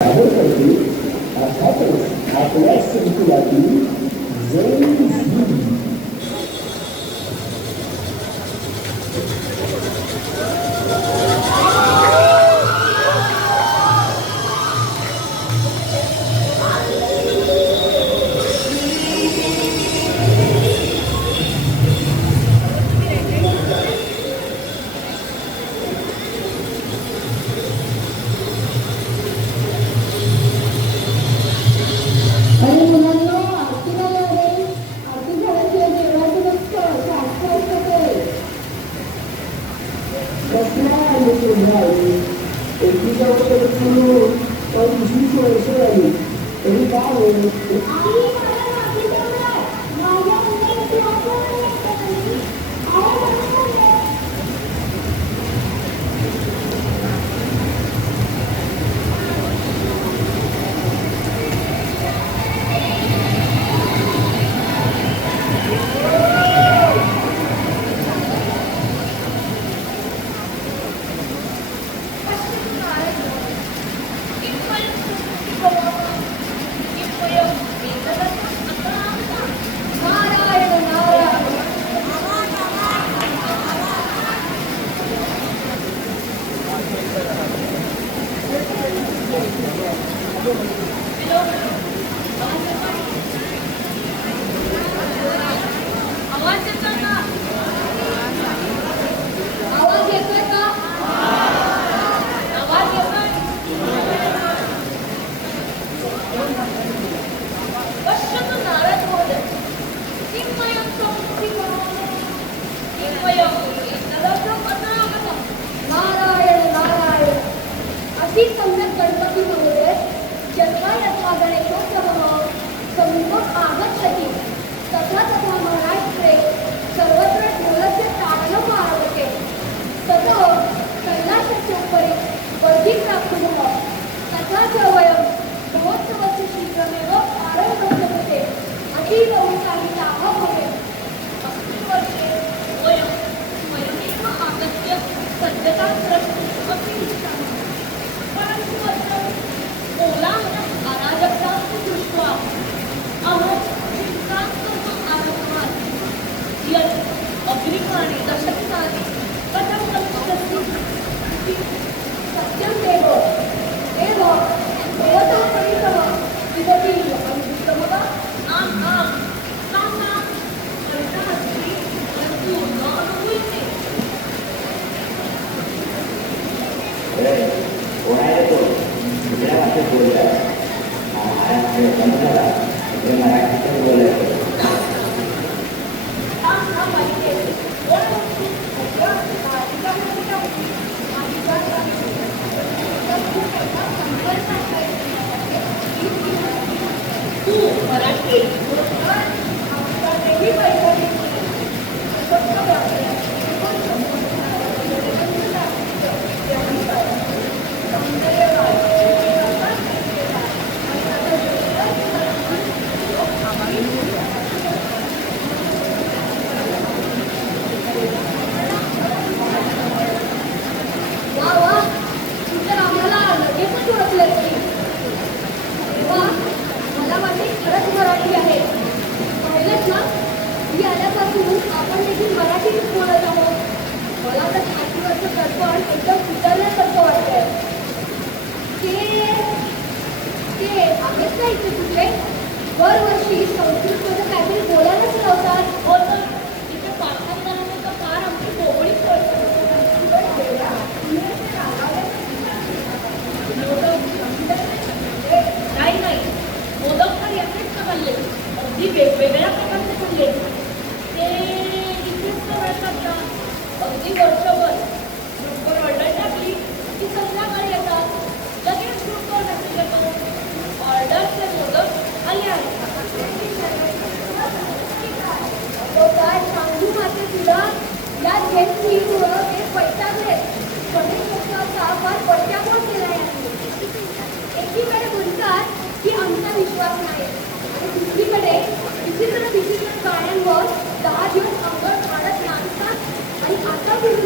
सादर अर्थातच आपल्या संकुलातील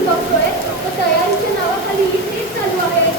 बघतोय तर तयारीच्या नावाखाली तेच चालू आहे.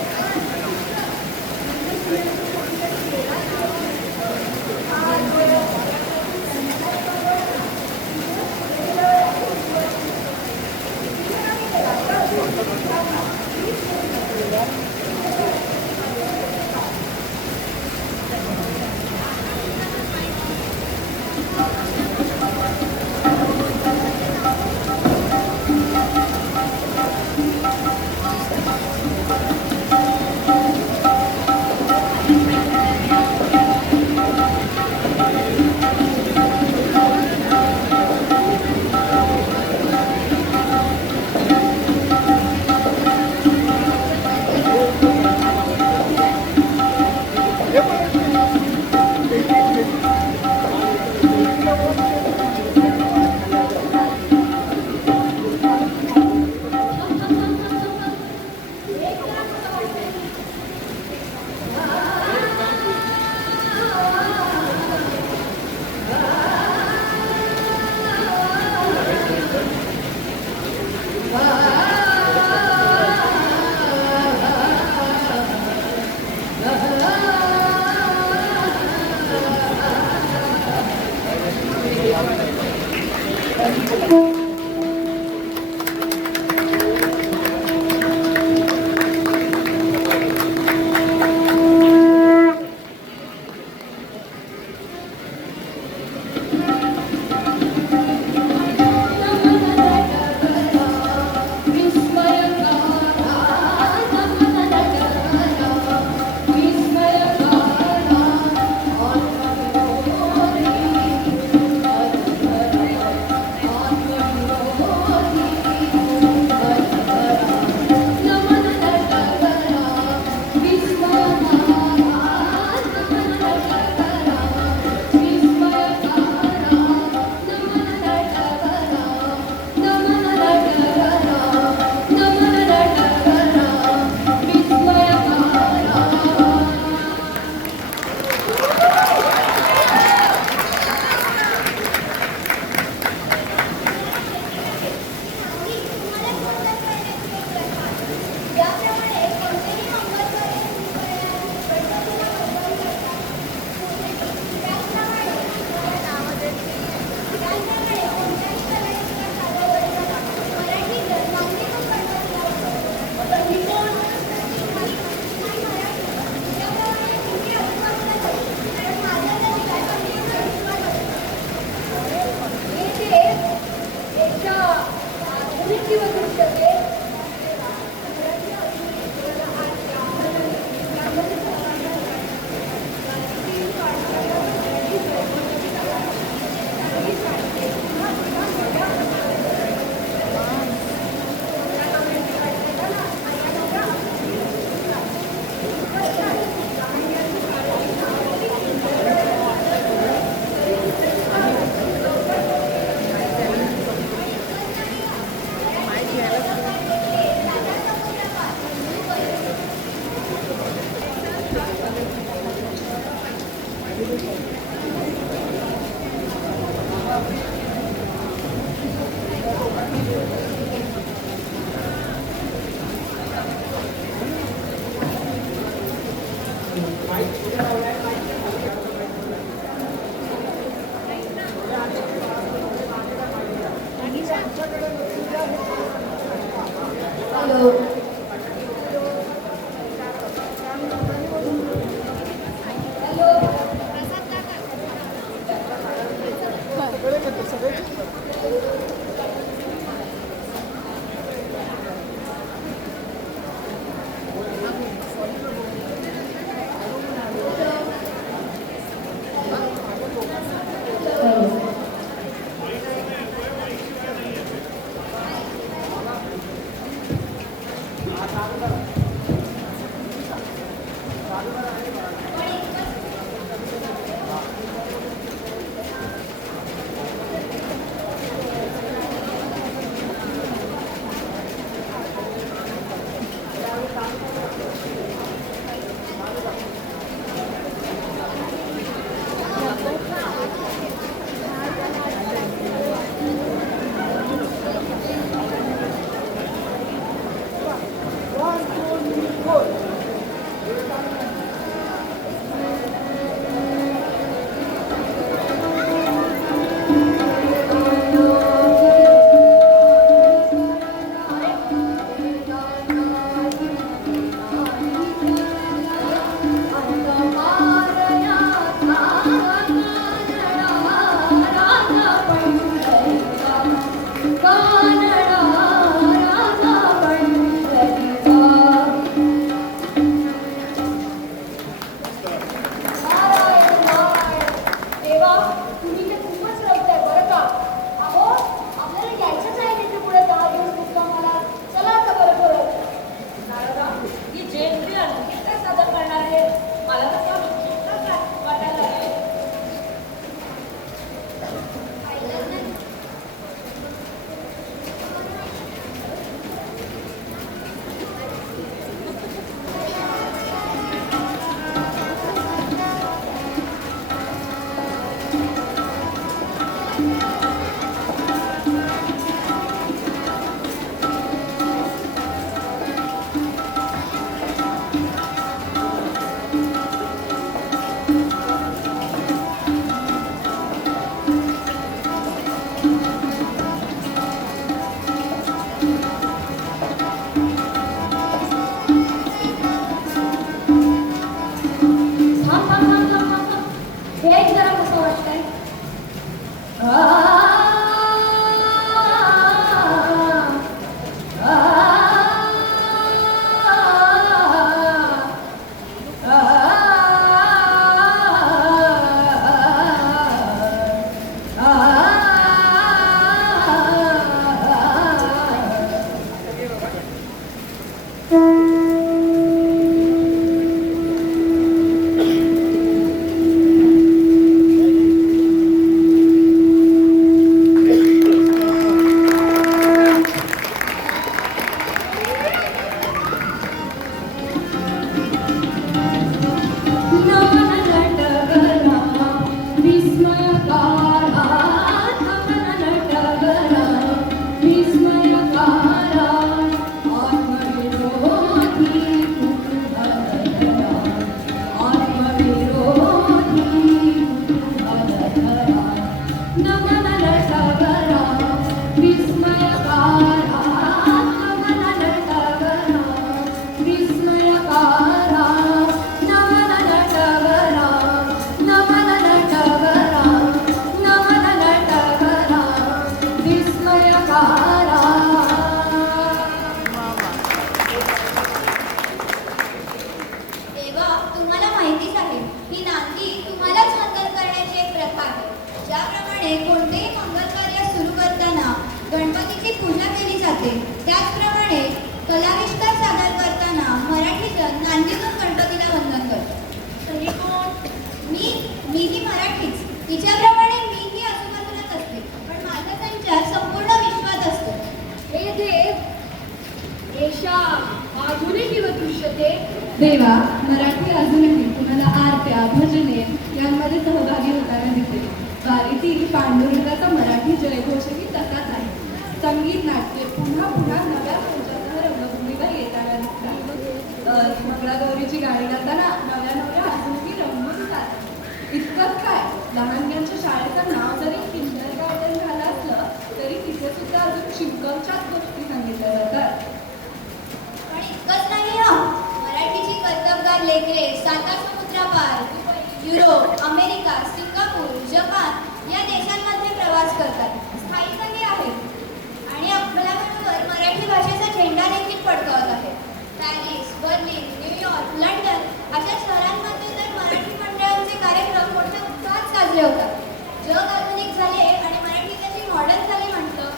हॅलो. देवा, मराठी अजूनही तुम्हाला आरत्या भजने यांमध्ये सहभागी होताना दिसेल. वारीतील पांडुरंगाचा मराठी जयघोषही तसाच आहे. संगीत नाट्य पुन्हा पुन्हा नव्या संचासह रंगभूमीवर येताना दिसतात. मंगळागौरीची गाणी गाताना नव्या नव्या अजूनही साता समुद्रापार युरोप, अमेरिका, सिंगापूर, जपान या देशांमध्ये प्रवास करतात. स्थायिक ते आहेत आणि आपल्याबरोबर मराठी भाषेचा झेंडा देखील फडकावत आहेत. पॅरिस, बर्लिन, न्यूयॉर्क, लंडन अशा शहरांमध्ये तर मराठी मंडळांचे कार्यक्रम मोठ्या उत्साहात साजरे होतात. जग आधुनिक झाले आणि मराठी त्याची मॉडर्न झाली म्हटलं.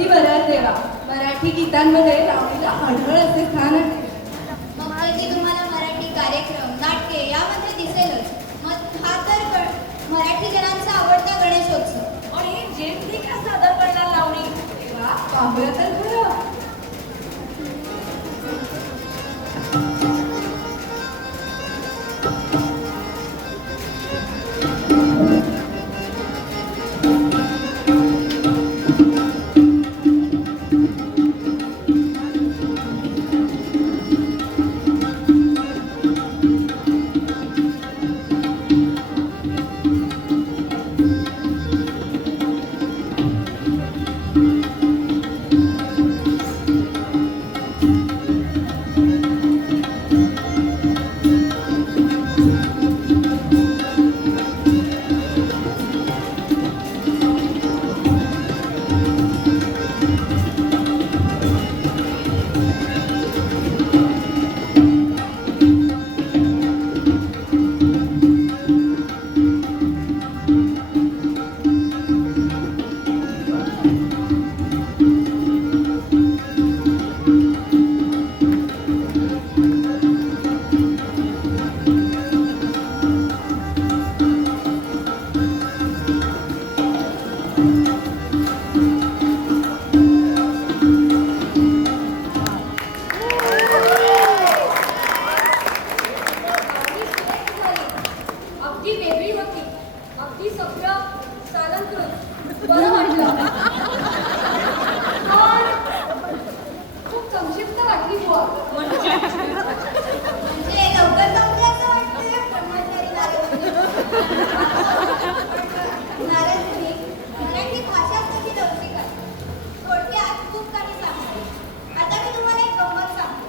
अगदी बरं देवा. मराठी गीतांमध्ये लावणीला अढळ असे स्थान आहे. मग तर ती तुम्हाला मराठी कार्यक्रम नाट्ये यामध्ये दिसेलच. मग हा तर मराठी जनांचा आवडता गणेशोत्सव. आणि जेमती का सादर करणार लावणी देवा पाहूया तर खरं. अगदी वेगळी होती. अगदी सगळं सालंकृत बरं वाटलं. पण खूप संक्षिप्त वाटली बुवा. म्हणजे लवकर संपलं असं वाटतंय. ब्रह्मचारी नारदमुनी मराठी भाषाच कशी लवचिक आहे. थोडक्यात खूप काही सांगते. आता मी तुम्हाला एक गंमत सांगते.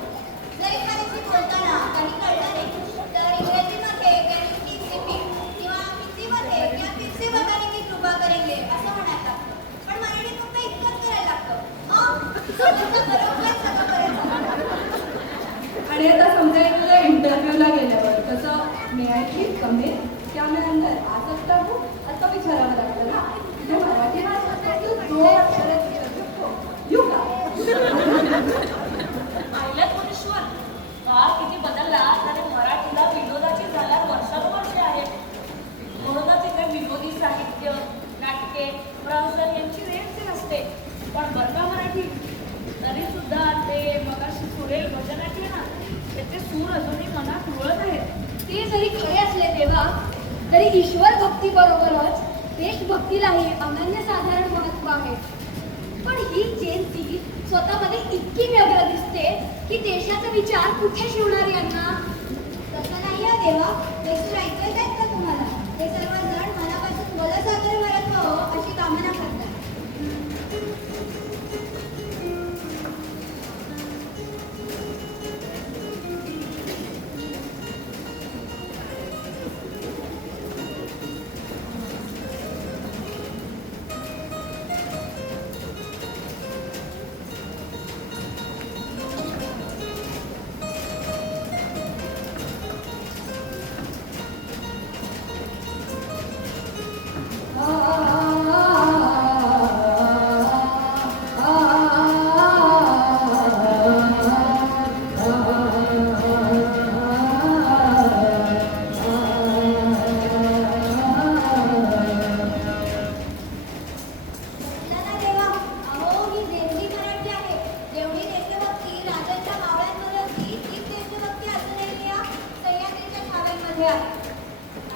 जर एखाद्याशी बोलताना काही कळलं नाही तर इंग्रजीमध्ये कॅन यू प्लीज रिपीट किंवा हिंदीमध्ये क्या फिर से बताने की कृपा करेंगे असं म्हणायचं. पण मराठीत फक्त इतकंच करायला लागतं. समजलं बरोबर सगळं करायचं. आणि आता समजा तुला इंटरव्ह्यूला गेल्यावर कसं मिळायची कमी त्यामुळे अंदर आ सकता हूँ असं विचारावं लागतं ना. तुझ्या मराठी भाषेत तू जो अक्षरात विचारू शकतो येऊ का? पाहिलं कोणेश्वर काळ किती बदलला आणि मराठीला विनोदाची झाल्या वर्षानुवर्षे आहेत. म्हणूनच इथे विनोदी साहित्य नाटके प्रहसन यांची रेट नसते. पण बरं का मराठी तरी सुद्धा ते मगाशी सुरेल भजनाट्य ना त्याचे सूर अजूनही मनात रुळत आहेत. ते जरी खरे असले तेव्हा तरी ईश्वर भक्तीबरोबरच देशभक्तीलाही अनन्यसाधारण महत्त्व आहे. पण ही जयंती स्वतःमध्ये इतकी व्यग्र दिसते की देशाचा विचार कुठे शिवणार यांना. तसं नाही हा देवा. हे सूर ऐकायचं आहेत का तुम्हाला? हे सर्वजण मनापासून बोलसागर भरत व्हावं अशी कामना करतात.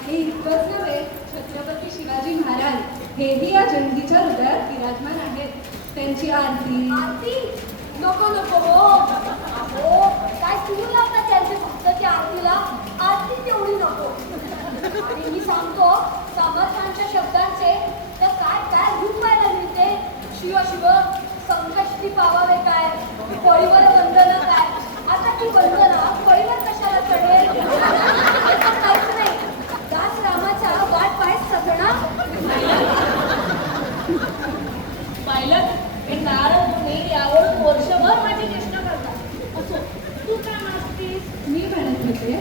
आणि इतकंच नव्हे, छत्रपती शिवाजी महाराज हेही या जंगीच्या हृदयात विराजमान आहेत. त्यांची आरती आरती नको नको हो. अहो काय सुरू लावतात त्यांचे भक्ताच्या आरतीला. आरती तेवढी नको. आणि मी सांगतो समर्थांच्या शब्दांचे तर काय काय रूप पाहायला मिळते. शिव शिव संकष्टी पावावे काय, फळीवर वंदना काय. आता ती वंदना फळीवर कशाला चढेल. काहीच नाही. दास रामाचा वाट पाहत सगळा पाहिलं हे नारद मुनी यावरून वर्षभर माझी चेष्टा करतात. असो तू काय म्हणतेस? मी म्हणत होते,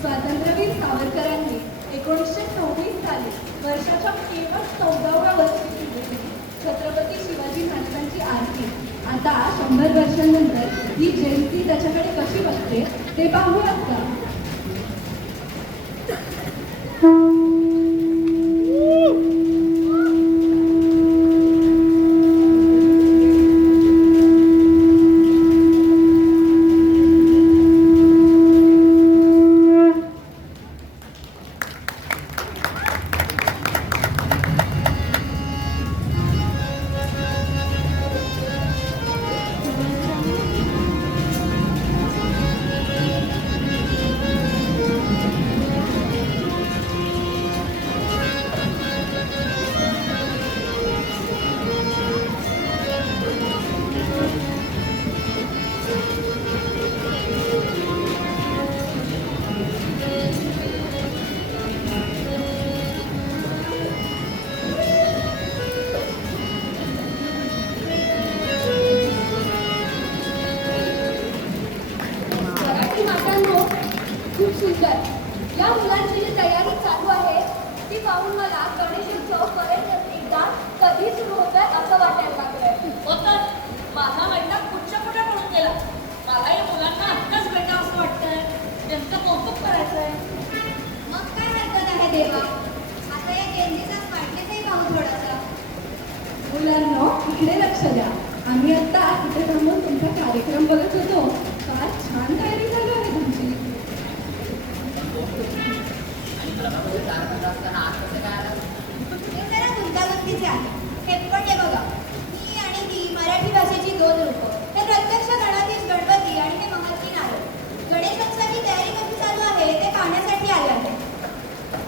स्वातंत्र्यवीर सावरकरांनी 1926 साली वर्षाच्या केवळ 14व्या वर्षी छत्रपती शिवाजी महाराजांची आरती. आता 100 वर्षांनंतर ही जयंती त्याच्याकडे कशी बघते ते पाहूयात का? मराठी नाट्यांनो खूप सुंदर. या मुलांची जी तयारी चालू आहे ती पाहून मला गणेशोत्सव परत एकदा कधी सुरू होतोय असं वाटायला लागलंय. होतं माझा मैदान कुठच्या कुठे पडून गेला. मला या मुलांना आत्ताच भेटा असं वाटतंय. त्यांचं कौतुक करायचंय. मग काय हरकत आहे देवा. आता या जयंतीचा स्मार्टनेसही पाहू थोडासा. मुलांनो इकडे लक्ष द्या. आम्ही आता इथे थांबून तुमचा कार्यक्रम बघत होतो. फार छान तयारी चालू आहे तुमची. हे जरा गुंतागुंतीचे आहे. हे पण हे बघा, ही आणि ती मराठी भाषेची 2 रूपं. हे प्रत्यक्ष गणाधीश गणपती आणि हे महात्मा नारळ. गणेशोत्सवाची तयारी कशी चालू आहे ते पाहण्यासाठी आले आहे.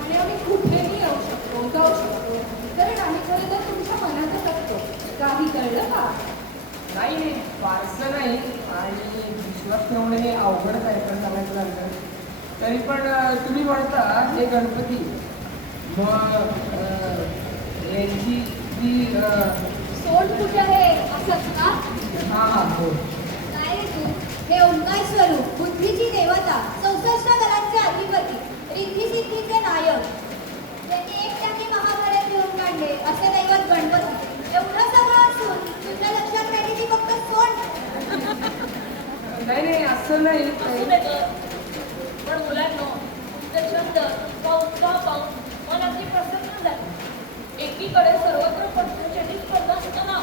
आणि आम्ही कुठेही येऊ शकतो, जाऊ शकतो, कारण आम्ही खरं तर तुमच्या मनातच असतो. काही कळलं का? नाही फारसं नाही. आणि विश्वास ठेवणं हे अवघडच आहे पण सांगायचं झालं तरी. पण तुम्ही म्हणता हे गणपती मग यांची ती सोड कुठे आहे असंच ना? हां हो. काय रे तू? हे ओंकार स्वरूप, बुद्धीची देवता, 64 कलांचे अधिपती, रिद्धी-सिद्धीचे नायक. त्यांनी एकट्याने महाभारत लिहून काढले असे दैवत गणपती. एवढं सगळं असून तुझ्या लक्षात राहिली ती फक्त सोड. नाही असं नाही. असू दे गं. पण मुलांनो तुमचे छंद व उत्साह पाहून मन अगदी प्रसन्न झालं. एकीकडे सर्वत्र पटकन स्पर्धा असताना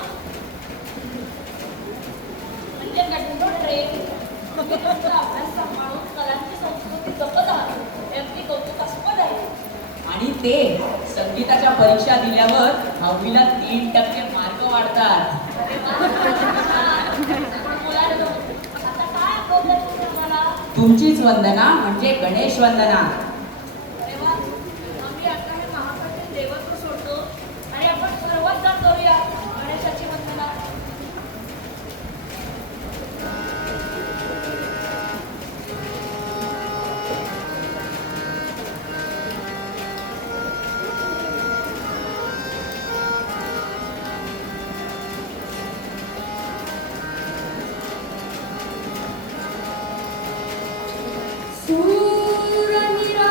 म्हणजे नटून ट्रेन अभ्यास सांभाळून कलांची संस्कृती जपत आहात हे अगदी कौतुकास्पद आहे. आणि ते संगीताच्या परीक्षा दिल्यावर 10वीला 3% मार्क वाढतात. अरे वा. पण मुलांनो आता काय आठवतंय तुम्ही आम्हाला? तुमचीच वंदना म्हणजे गणेश वंदना. अरे वा. आम्ही आता हे महाकठीण देवत्व सोडतो आणि आपण सर्वात जण करूया गणेशाची वंदना. सूर निरा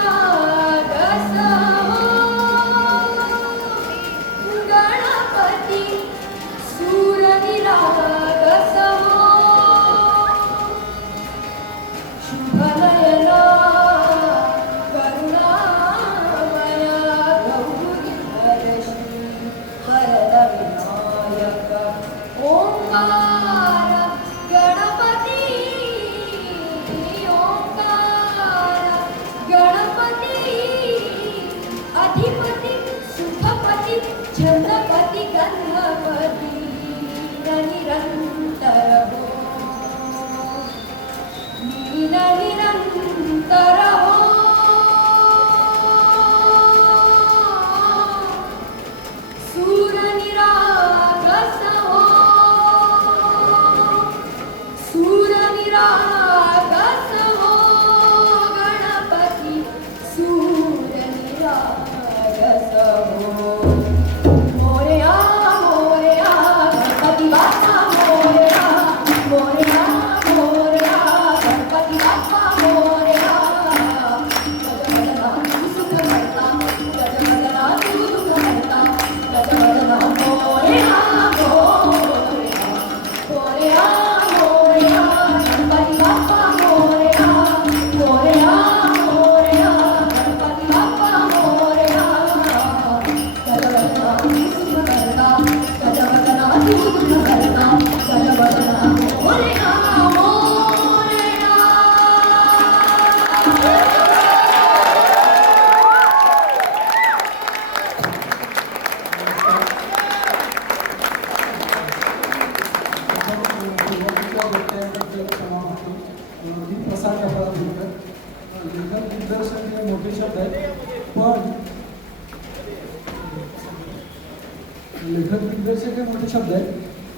लेखक दिग्दर्शक हे मोठे शब्द आहेत,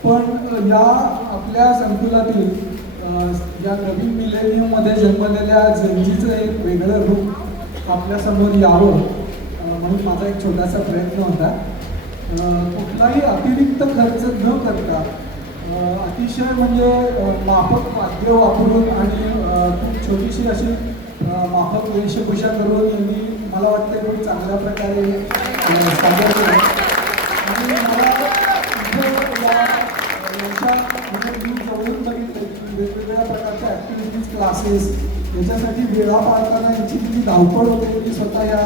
पण या आपल्या संकुलातील या नवीन मिलेनियममध्ये जन्मलेल्या जेनजीचं एक वेगळं रूप आपल्यासमोर यावं म्हणून माझा एक छोटासा प्रयत्न होता. कुठलाही अतिरिक्त खर्च न करता अतिशय म्हणजे माफक वाद्य वापरून आणि खूप छोटीशी अशी माफक वेशभूषा करून यांनी मला वाटतं खूप चांगल्या प्रकारे सादर केलं. आणि मला इथं यांच्या म्हणजे मी जवळून बघितलं की वेगवेगळ्या प्रकारच्या ॲक्टिव्हिटीज क्लासेस याच्यासाठी वेळा पाळताना यांची किती धावपळ होते मी स्वतः या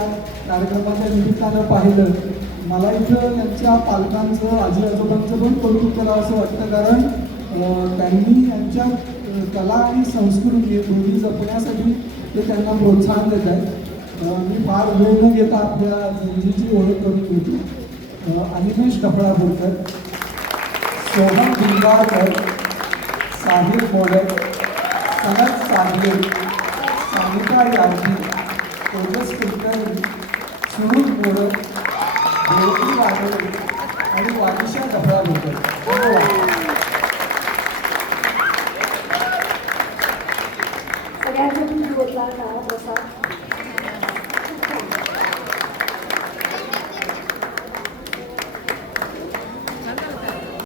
कार्यक्रमाच्या निमित्तानं पाहिलं. मला इथं यांच्या पालकांचं आजी आजोबांचं पण कौतुक करावं असं वाटतं, कारण त्यांनी यांच्या कला आणि संस्कृती दोन्ही जपण्यासाठी ते त्यांना प्रोत्साहन देत आहेत. मी फार वेळ न घेता आपल्या जेनजीची ओळख करून देतो. अनिमेश कपडापूरकर, सोहम भिंगारकर, साहिल मोडक, सनत सागले, सानिका यार्की, तेजस कुलकर्णी, सुरुज मोडक, देवकी वाघोळे आणि वानिशा कपडापूरकर. धन्यवाद. सगळ्यांचा जोरदार टाळा बसा.